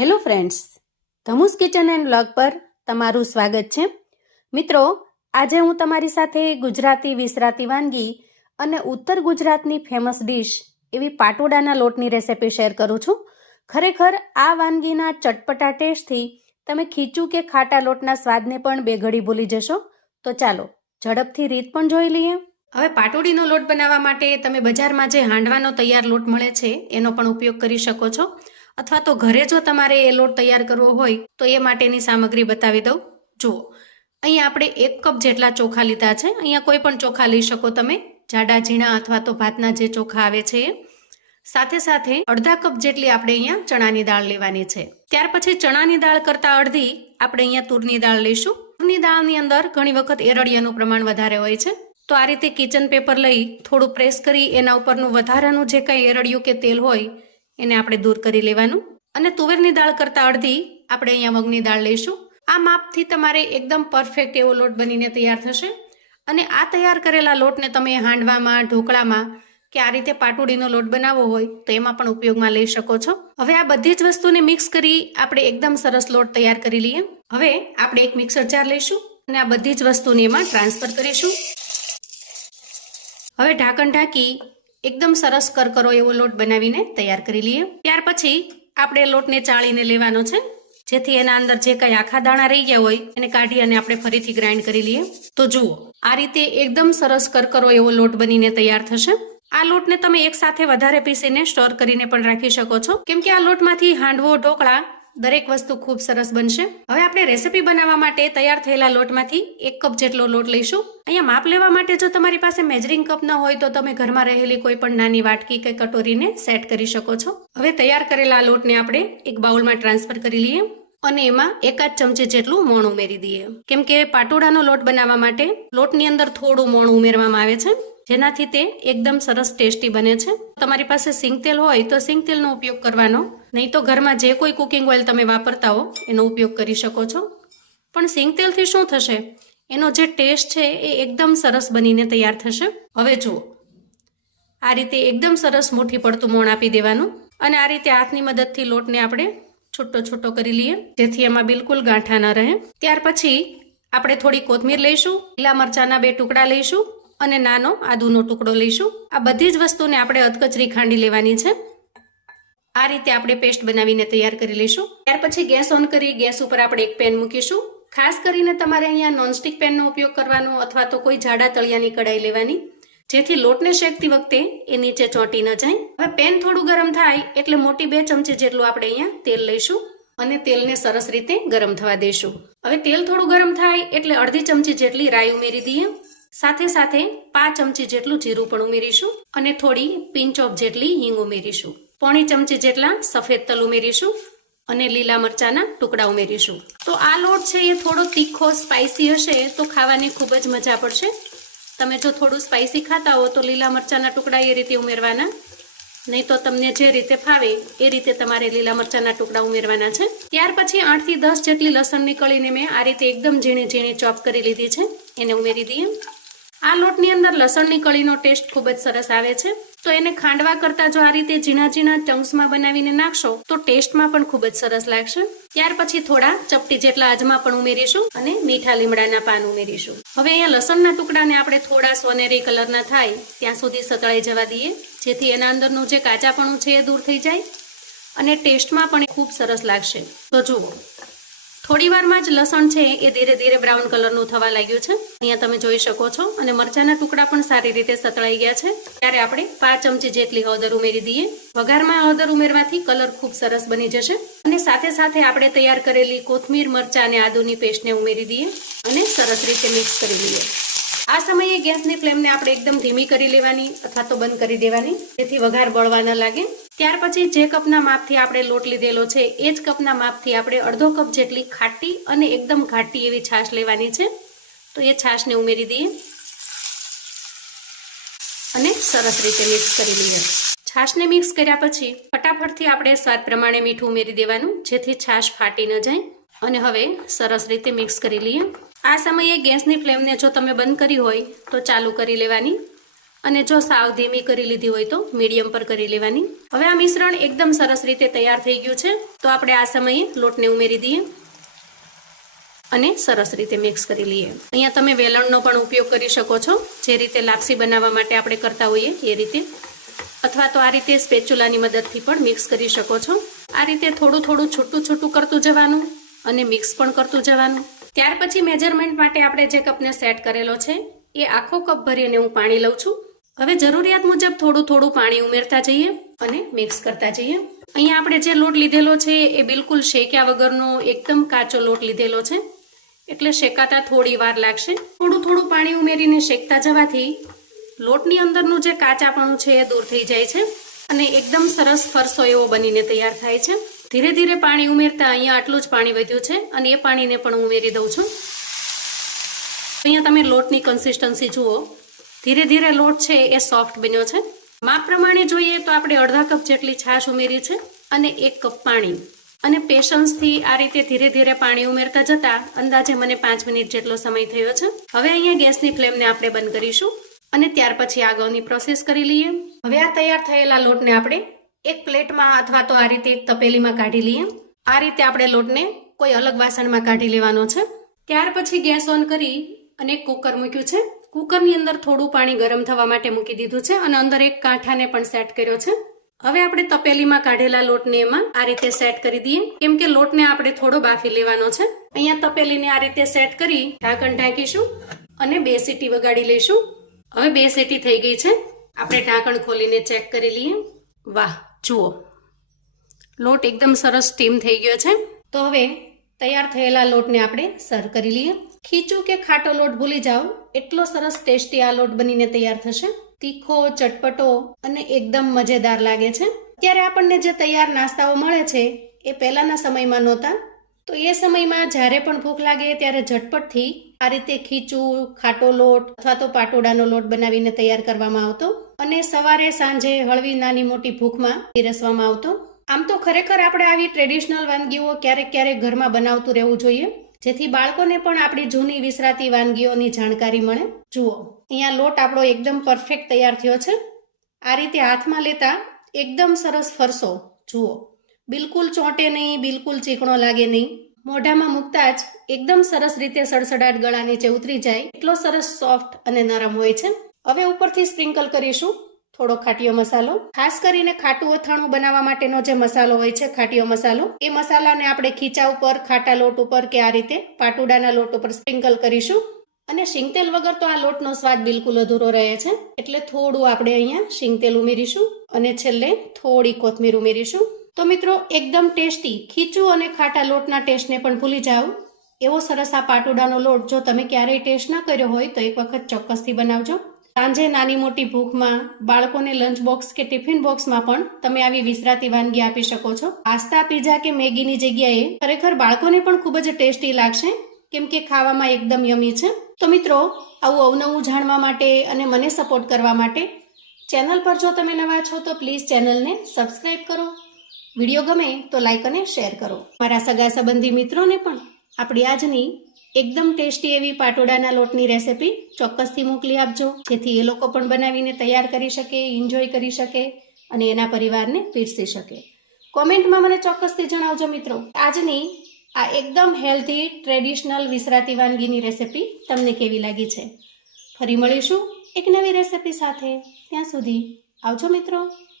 Hello friends, Dhamus kitchen and vlog પર તમારું સ્વાગત છે. મિત્રો, આજે હું તમારી સાથે ગુજરાતી વિસરાતી વાનગી અને ઉત્તર ગુજરાતની ફેમસ ડીશ એવી પાટોડાના લોટની રેસિપી શેર કરું છું. ખરેખર આ વાનગીના ચટપટા ટેસ્ટથી તમે ખીચું કે ખાટા લોટના સ્વાદને પણ બે ઘડી ભૂલી જશો. તો ચાલો ઝડપથી રીત પણ જોઈ લઈએ. હવે પાટોડીનો લોટ બનાવવા માટે તમે બજારમાં જે હાંડવાનો તૈયાર લોટ મળે છે એનો પણ ઉપયોગ કરી શકો છો, અથવા તો ઘરે જો તમારે એ લોટ તૈયાર કરવો હોય તો એ માટેની સામગ્રી બતાવી દઉં. જુઓ, અહીંયા આપણે 1 કપ જેટલા ચોખા લીધા છે. અહીંયા કોઈ પણ ચોખા લઈ શકો તમે, જાડા ઝીણા અથવા તો ભાતના જે ચોખા આવે છે એ. સાથે સાથે અડધા કપ જેટલી આપણે અહીંયા ચણાની દાળ લેવાની છે. ત્યાર પછી ચણાની દાળ કરતાં અડધી આપણે અહીંયા તુરની દાળ લઈશું. તુરની દાળની અંદર ઘણી વખત એરડિયાનું પ્રમાણ વધારે હોય છે, તો આ રીતે કિચન પેપર લઈ થોડું પ્રેસ કરી એના ઉપરનું વધારાનું જે કંઈ એરડિયું કે તેલ હોય એને આપણે દૂર કરી લેવાનું. અને તુવેરની દાળ કરતાં અડધી આપણે અહીંયા મગની દાળ લઈશું. આ માપથી તમારે એકદમ પરફેક્ટ એવો લોટ બનીને તૈયાર થશે. અને આ તૈયાર કરેલા લોટને તમે હાંડવામાં, ઢોકળામાં કે આ રીતે પાટોડીનો લોટ બનાવવો હોય તો એમાં પણ ઉપયોગમાં લઈ શકો છો. હવે આ બધી જ વસ્તુને મિક્સ કરી આપણે એકદમ સરસ લોટ તૈયાર કરી લઈએ. હવે આપણે એક મિક્સર જાર લઈશું અને આ બધી જ વસ્તુને એમાં ટ્રાન્સફર કરીશું. હવે ઢાંકણ ઢાંકી એકદમ સરસ કરકરો એવો લોટ બનાવીને તૈયાર કરી લઈએ. ત્યાર પછી આપણે લોટને ચાળીને લેવાનો છે, જેથી એના અંદર જે કંઈ આખા દાણા રહી ગયા હોય એને કાઢી અને આપણે ફરીથી ગ્રાઇન્ડ કરી લઈએ. તો જુઓ, આ રીતે એકદમ સરસ કરકરો એવો લોટ બનીને તૈયાર થશે. આ લોટને તમે એક સાથે વધારે પીસીને સ્ટોર કરીને પણ રાખી શકો છો, કેમ કે આ લોટમાંથી હાંડવો, ઢોકળા દરેક વસ્તુ ખૂબ સરસ બનશે. હવે આપણે રેસીપી બનાવવા માટે તૈયાર થયેલા લોટમાંથી 1 કપ જેટલો લોટ લઈશું. અહીંયા માપ લેવા માટે જો તમારી પાસે મેજરિંગ કપ ન હોય તો તમે ઘરમાં રહેલી કોઈ પણ નાની વાટકી કે કટોરીને સેટ કરી શકો છો. હવે તૈયાર કરેલા લોટને આપણે એક બાઉલમાં ટ્રાન્સફર કરી લઈએ અને એમાં 1 ચમચી જેટલું મોણ ઉમેરી દઈએ. કેમ કે પાટોડાનો લોટ બનાવવા માટે લોટની અંદર થોડું મોણ ઉમેરવામાં આવે છે, જેનાથી તે એકદમ સરસ ટેસ્ટી બને છે. તમારી પાસે સિંગ તેલ હોય તો સિંગ તેલનો ઉપયોગ કરવાનો, નહીં તો ઘરમાં જે કોઈ કુકિંગ ઓઇલ તમે વાપરતા હો એનો ઉપયોગ કરી શકો છો. પણ સિંગ તેલથી શું થશે, એનો જે ટેસ્ટ છે એ એકદમ સરસ બનીને તૈયાર થશે. હવે જુઓ, આ રીતે એકદમ સરસ મુઠ્ઠી પડતું મોણ આપી દેવાનું અને આ રીતે હાથની મદદથી લોટને આપણે છૂટો છૂટો કરી લઈએ, જેથી એમાં બિલકુલ ગાંઠા ન રહે. ત્યાર પછી આપણે થોડી કોથમીર લઈશું, લીલા મરચાના 2 ટુકડા લઈશું અને નાનો આદુનો ટુકડો લઈશું. આ બધી જ વસ્તુને આપણે અધકચરી ખાંડી લેવાની છે. આ રીતે આપણે પેસ્ટ બનાવીને તૈયાર કરી લઈશું. ત્યાર પછી ગેસ ઓન કરી ગેસ ઉપર આપણે એક પેન મૂકીશું. ખાસ કરીને તમારે અહીંયા નોનસ્ટિક પેનનો ઉપયોગ કરવાનો અથવા તો કોઈ જાડા તળિયાની કડાઈ લેવાની, જેથી લોટને શેકતી વખતે એ નીચે ચોંટી ન જાય. હવે પેન થોડું ગરમ થાય એટલે મોટી 2 ચમચી જેટલું આપણે અહીંયા તેલ લઈશું અને તેલને સરસ રીતે ગરમ થવા દઈશું. હવે તેલ થોડું ગરમ થાય એટલે અડધી ચમચી જેટલી રાઈ ઉમેરી દઈએ. સાથે સાથે 5 ચમચી જેટલું જીરું પણ ઉમેરીશું અને થોડી પિંચ ઓફ જેટલી હિંગ ઉમેરીશું. પોણી ચમચી જેટલા સફેદ તલ ઉમેરીશું અને લીલા મરચાના ટુકડા ઉમેરીશું. તો આ લોટ છે એ થોડો તીખો, સ્પાઇસી હશે તો ખાવાની ખૂબ જ મજા પડશે. તમે જો થોડું સ્પાઇસી ખાતા હો તો લીલા મરચાના ટુકડા એ રીતે ઉમેરવાના, નહીં તો તમને જે રીતે ફાવે એ રીતે તમારે લીલા મરચાના ટુકડા ઉમેરવાના છે. ત્યાર પછી 8 થી 10 જેટલી લસણની કળીને મેં આ રીતે એકદમ ઝીણી ઝીણી ચોપ કરી લીધી છે, એને ઉમેરી દઈએ. આ લોટની અંદર લસણની કળીનો ટેસ્ટ ખૂબ જ સરસ આવે છે, તો એને ખાંડવા કરતાં જો આ રીતે ઝીણા ઝીણા ચંક્સમાં બનાવીને નાખશો તો ટેસ્ટમાં પણ ખૂબ જ સરસ લાગશે. ત્યાર પછી થોડા ચપટી જેટલા અજમા પણ ઉમેરીશું અને મીઠા લીમડાના પાન ઉમેરીશું. હવે અહીંયા લસણના ટુકડાને આપણે થોડા સોનેરી કલરના થાય ત્યાં સુધી સતળાઈ જવા દઈએ, જેથી એના અંદરનું જે કાચાપણું છે એ દૂર થઈ જાય અને ટેસ્ટમાં પણ ખૂબ સરસ લાગશે. તો જુઓ, થોડી વારમાં જ લસણ છે એ ધીરે ધીરે બ્રાઉન કલરનું થવા લાગ્યું છે, અહીંયા તમે જોઈ શકો છો. અને મરચાના ટુકડા પણ સારી રીતે સતળાઈ ગયા છે. ત્યારે આપણે 5 ચમચી જેટલી હળદર ઉમેરી દઈએ. વઘારમાં હળદર ઉમેરવાથી કલર ખૂબ સરસ બની જશે. અને સાથે સાથે આપણે તૈયાર કરેલી કોથમીર, મરચાં અને આદુની પેસ્ટને ઉમેરી દઈએ અને સરસ રીતે મિક્સ કરી લઈએ. આ સમયે ગેસની ફ્લેમને આપણે એકદમ ધીમી કરી લેવાની અથવા તો બંધ કરી દેવાની, જેથી વઘાર બળવા ન લાગે. ત્યાર પછી જે કપના માપથી આપણે લોટ લીધેલો છે એ જ કપના માપથી આપણે અડધો કપ જેટલી ખાટી અને એકદમ ઘાટી એવી છાશ લેવાની છે. તો એ છાશને ઉમેરી દઈએ અને સરસ રીતે મિક્સ કરી લઈએ. છાશને મિક્સ કર્યા પછી ફટાફટથી આપણે સ્વાદ પ્રમાણે મીઠું ઉમેરી દેવાનું, જેથી છાશ ફાટી ન જાય. અને હવે સરસ રીતે મિક્સ કરી લઈએ. આ સમયે ગેસની ફ્લેમને જો તમે બંધ કરી હોય તો ચાલુ કરી લેવાની, અને જો સાવ ધીમી કરી લીધી હોય તો મીડિયમ પર કરી લેવાની. હવે આ મિશ્રણ એકદમ સરસ રીતે તૈયાર થઈ ગયું છે, તો આપણે આ સમયે લોટને ઉમેરી દઈએ અને સરસ રીતે મિક્સ કરી લઈએ. અહીંયા તમે વેલણનો પણ ઉપયોગ કરી શકો છો, જે રીતે લાપસી બનાવવા માટે આપણે કરતા હોઈએ એ રીતે, અથવા તો આ રીતે સ્પેચ્યુલાની મદદથી પણ મિક્સ કરી શકો છો. આ રીતે થોડું થોડું છૂટું છૂટું કરતું જવાનું અને મિક્સ પણ કરતું જવાનું. ત્યાર પછી મેજરમેન્ટ માટે આપણે જે કપને સેટ કરેલો છે એ આખો કપ ભરી અને હું પાણી લઉં છું. હવે જરૂરિયાત મુજબ થોડું થોડું પાણી ઉમેરતા જઈએ અને મિક્સ કરતા જઈએ. અહીંયા આપણે જે લોટ લીધેલો છે એ બિલકુલ શેક્યા વગરનો એકદમ કાચો લોટ લીધેલો છે, એટલે શેકાતા થોડી વાર લાગશે. થોડું થોડું પાણી ઉમેરીને શેકતા જવાથી લોટની અંદરનું જે કાચાપણું છે એ દૂર થઈ જાય છે અને એકદમ સરસ ફરસો એવો બનીને તૈયાર થાય છે. ધીરે ધીરે પાણી ઉમેરતા અહીંયા આટલું જ પાણી વધ્યું છે અને એ પાણીને પણ ઉમેરી દઉં છું. અહીંયા તમે લોટની કન્સિસ્ટન્સી જુઓ, ધીરે ધીરે લોટ છે એ સોફ્ટ બન્યો છે. માપ પ્રમાણે જોઈએ તો આપણે અડધા કપ જેટલી છાશ ઉમેરી છે અને 1 કપ પાણી, અને પેશન્સથી આ રીતે ધીરે ધીરે પાણી ઉમેરતા જતા અંદાજે મને 5 મિનિટ જેટલો સમય થયો છે. હવે અહીંયા ગેસની ફ્લેમને આપણે બંધ કરીશું અને ત્યાર પછી આગળની પ્રોસેસ કરી લઈએ. હવે આ તૈયાર થયેલા લોટને આપણે એક પ્લેટમાં અથવા તો આ રીતે એક તપેલીમાં કાઢી લઈએ. આ રીતે આપણે લોટને કોઈ અલગ વાસણમાં કાઢી લેવાનો છે. ત્યાર પછી ગેસ ઓન કરી અને એક કુકર મૂક્યું છે. કુકરની અંદર થોડું પાણી ગરમ થવા માટે મૂકી દીધું છે અને અંદર એક કાંઠાને પણ સેટ કર્યો છે. હવે આપણે તપેલીમાં કાઢેલા લોટને એમાં આ રીતે સેટ કરી દઈએ, કેમ કે લોટને આપણે થોડો બાફી લેવાનો છે. અહીંયા તપેલીને આ રીતે સેટ કરી ઢાંકણ ઢાંકીશું અને 2 સીટી વગાડી લઈશું. હવે 2 સીટી થઈ ગઈ છે. આપણે ઢાંકણ ખોલીને ચેક કરી લઈએ. વાહ, જુઓ લોટ એકદમ સરસ સ્ટીમ થઈ ગયો છે. તો હવે તૈયાર થયેલા લોટને આપણે સર્વ કરી લઈએ. ખીચું કે ખાટો લોટ ભૂલી જાઓ, એટલો સરસ ટેસ્ટી આ લોટ બનીને તૈયાર થશે. તીખો, ચટપટો અને એકદમ મજેદાર લાગે છે. અત્યારે આપણને જે તૈયાર નાસ્તાઓ મળે છે એ પહેલાના સમયમાં નહોતા, તો એ સમયમાં જ્યારે પણ ભૂખ લાગે ત્યારે ઝટપટથી આ રીતે ખીચું, ખાટો લોટ અથવા તો પાટોડાનો લોટ બનાવીને તૈયાર કરવામાં આવતો અને સવારે સાંજે હળવી નાની મોટી ભૂખમાં પીરસવામાં આવતો. આમ તો ખરેખર આપણે આવી ટ્રેડિશનલ વાનગીઓ ક્યારેક ક્યારેક ઘરમાં બનાવતું રહેવું જોઈએ, જેથી બાળકોને પણ આપણી જૂની વિસરાતી વાનગીઓની જાણકારી મળે. જુઓ અહીંયા લોટ આપણો એકદમ પરફેક્ટ તૈયાર થયો છે. આ રીતે હાથમાં લેતા એકદમ સરસ ફરસો, જુઓ બિલકુલ ચોંટે નહીં, બિલકુલ ચીકણો લાગે નહીં. મોઢામાં મૂકતા જ એકદમ સરસ રીતે સડસડાટ ગળા નીચે ઉતરી જાય, એટલો સરસ સોફ્ટ અને નરમ હોય છે. હવે ઉપરથી સ્પ્રિંકલ કરીશું થોડો ખાટીયો મસાલો. ખાસ કરીને ખાટું અથાણું બનાવવા માટેનો જે મસાલો હોય છે, ખાટીયો મસાલો, એ મસાલાને આપણે ખીચા ઉપર, ખાટા લોટ ઉપર કે આ રીતે પાટોડાના લોટ ઉપર સ્પ્રિંકલ કરીશું. અને શીંગતેલ વગર તો આ લોટનો સ્વાદ બિલકુલ અધૂરો રહે છે, એટલે થોડું આપણે અહીંયા શીંગતેલ ઉમેરીશું અને છેલ્લે થોડી કોથમીર ઉમેરીશું. તો મિત્રો એકદમ ટેસ્ટી ખીચું અને ખાટા લોટના ટેસ્ટને પણ ભૂલી જાઓ એવો સરસ આ પાટોડાનો લોટ જો તમે ક્યારેય ટેસ્ટ ના કર્યો હોય તો એક વખત ચોક્કસથી બનાવજો. સાંજે નાની મોટી ભૂખમાં બાળકોને લંચ બોક્સ કે ટિફિન બોક્સમાં પણ તમે આવી વિસરાતી વાનગી આપી શકો છો. પાસ્તા, પીઝા કે મેગીની જગ્યાએ ખરેખર બાળકોને પણ ખૂબ જ ટેસ્ટી લાગશે, કેમ કે ખાવામાં એકદમ યમી છે. તો મિત્રો આવું અવનવું જાણવા માટે અને મને સપોર્ટ કરવા માટે ચેનલ પર જો તમે નવા છો તો પ્લીઝ ચેનલને સબસ્ક્રાઇબ કરો. વિડીયો ગમે તો લાઈક અને શેર કરો. મારા સગા સંબંધી મિત્રોને પણ આપણી આજની એકદમ ટેસ્ટી એવી પાટોડાના લોટની રેસિપી ચોક્કસથી મોકલી આપજો, જેથી એ લોકો પણ બનાવીને તૈયાર કરી શકે, એન્જોય કરી શકે અને એના પરિવારને પીરસી શકે. કોમેન્ટમાં મને ચોક્કસથી જણાવજો મિત્રો, આજની આ એકદમ હેલ્ધી ટ્રેડિશનલ વિસરાતી વાનગીની રેસિપી તમને કેવી લાગી છે. ફરી મળીશું એક નવી રેસિપી સાથે. ત્યાં સુધી આવજો મિત્રો.